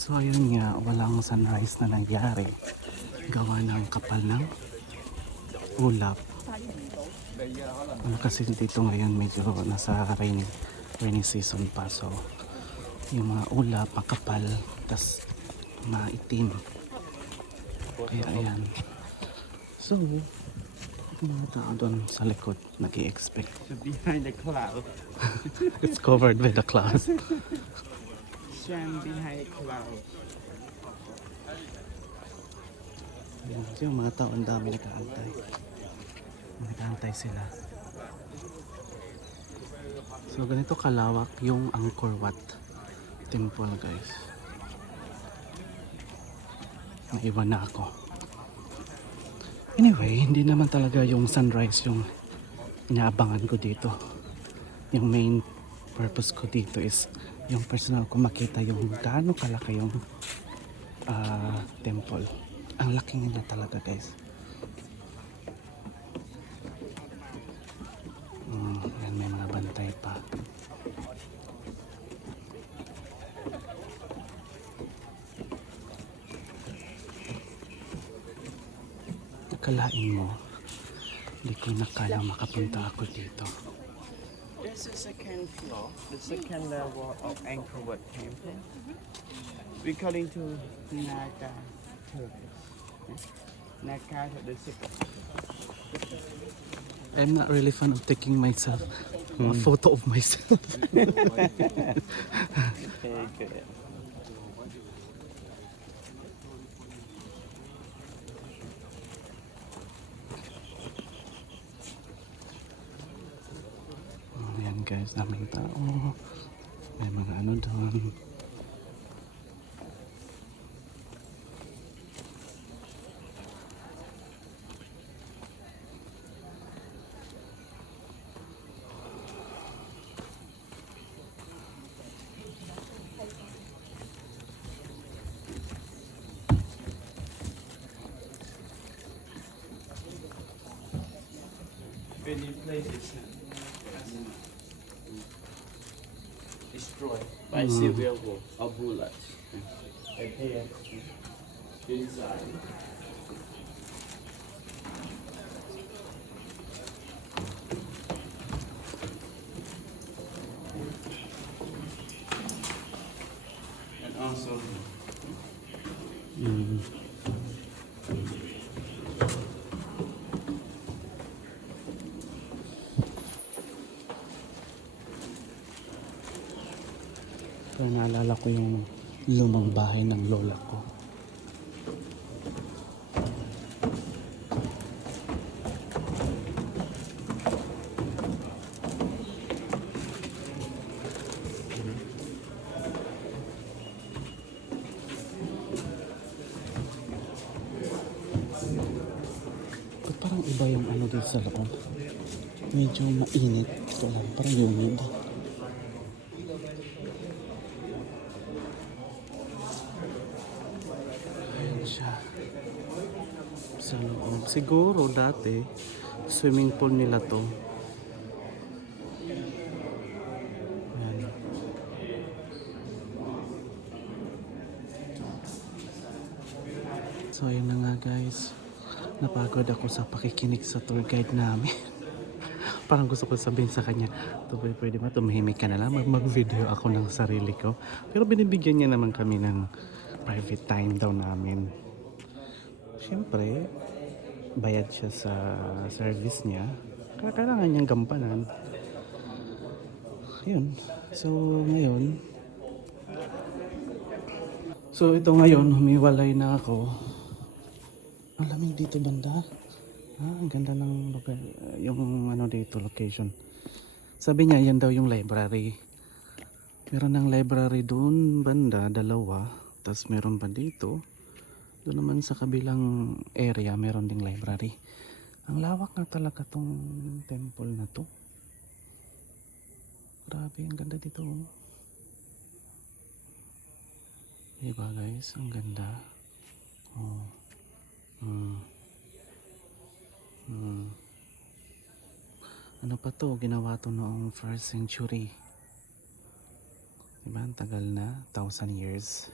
So ayun nga, walang sunrise na nangyari. Gawa ng kapal ng ulap. Ano kasi dito ngayon medyo nasa rainy season pa. So yung mga ulap makapal, tas maitim. Kaya ayan. So yung mga tao doon sa likod nag-i-expect. Behind the cloud. It's covered with the clouds. Stand behind the cloud. Ayan, so yung mga tao ang dami nag-aantay. Nag-aantay sila. So ganito kalawak yung Angkor Wat Temple, guys. Naiwan na ako. Anyway, hindi naman talaga yung sunrise yung inaabangan ko dito. Yung main purpose ko dito is yung personal ko makita yung gaano kalaki yung temple. Ang laki nila talaga, guys. Yan, may mga bantay pa. Nakalain mo, hindi ko nakala makapunta ako dito. This is the second floor, the second level of Angkor Wat Temple. We calling to Naga Terrace. Naga the second. I'm not really fan of taking myself a photo of myself. Very good. Ayan guys, daming tao. May mga ano doon. Many places destroyed by civil war or bullets. And here, inside. And also Kaya naalala ko yung lumang bahay ng lola ko. Ba't parang iba yung ano dito sa loob? Medyo mainit. Ito lang, parang humid. Ayan siya. Sa loob. Siguro dati, swimming pool nila to. Ayan. So ayun na nga guys. Napagod ako sa pakikinig sa tour guide namin. Parang gusto ko sabihin sa kanya, pwede ba tumahimik ka na lang, mag-video ako ng sarili ko. Pero binibigyan niya naman kami ng private time daw namin. Siyempre, bayad siya sa service niya. Kailangan niyang gampanan. Yun. So, ngayon. So, ito ngayon, humiwalay na ako. Ang lamig dito banda. Ang ganda ng lugar, yung ano dito, location. Sabi niya, yan daw yung library. Meron ng library doon, banda, dalawa. Tapos meron pa dito. Doon naman sa kabilang area, meron ding library. Ang lawak na talaga tong temple na to. Grabe, ang ganda dito. Diba guys, ang ganda. Oh. Ano pa to, ginawa to noong 1st century. Diba, ang tagal na, 1,000 years.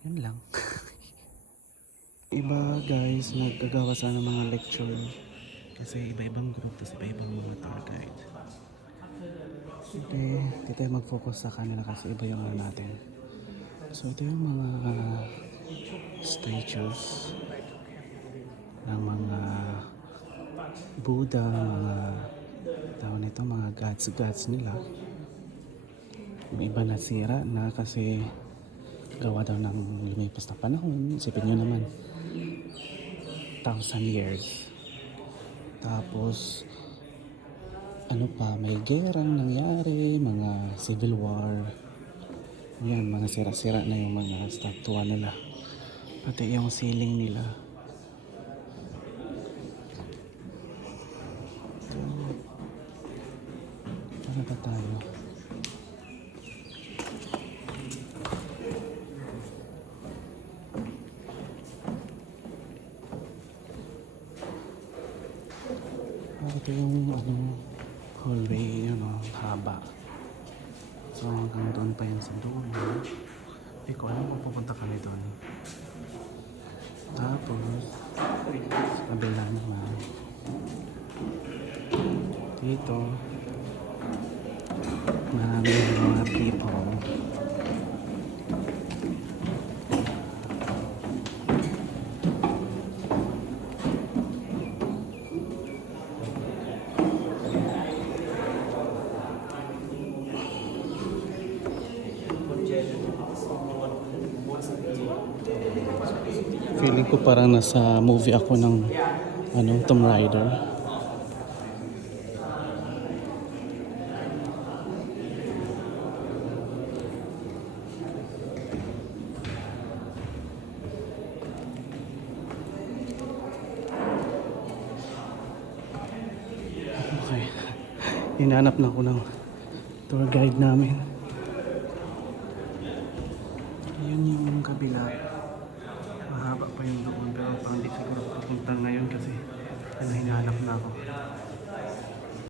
Yun lang. Iba guys, naggagawa sana ng mga lecture. Kasi iba-ibang group, tapos iba-ibang mga tour guide. Hindi, di tayo mag-focus sa kanila kasi iba yung ano natin. So ito yung mga statues ng mga Buddha, mga tawag nito, mga gods nila. Yung iba nasira na kasi gawa daw ng lumipas na panahon. Isipin nyo naman, 1,000 years. Tapos, ano pa, may gerang nangyari, mga civil war. Yan, mga sira-sira na yung mga statua nila. Pati yung ceiling nila. Ano ba tayo? Ito yung ano, hallway, yun o, haba. So hanggang doon pa yan sa doon. Hindi ko alam kung pupunta kami doon. Tapos, sa kabila naman, dito, marami mga people. Feeling ko parang nasa movie ako ng ano, Tomb Raider. Okay. Hinanap na ako ng tour guide namin. Ayun yung kabila. Mahaba pa yung doon pero parang hindi siguro papunta ngayon kasi ano, hinahanap na ako.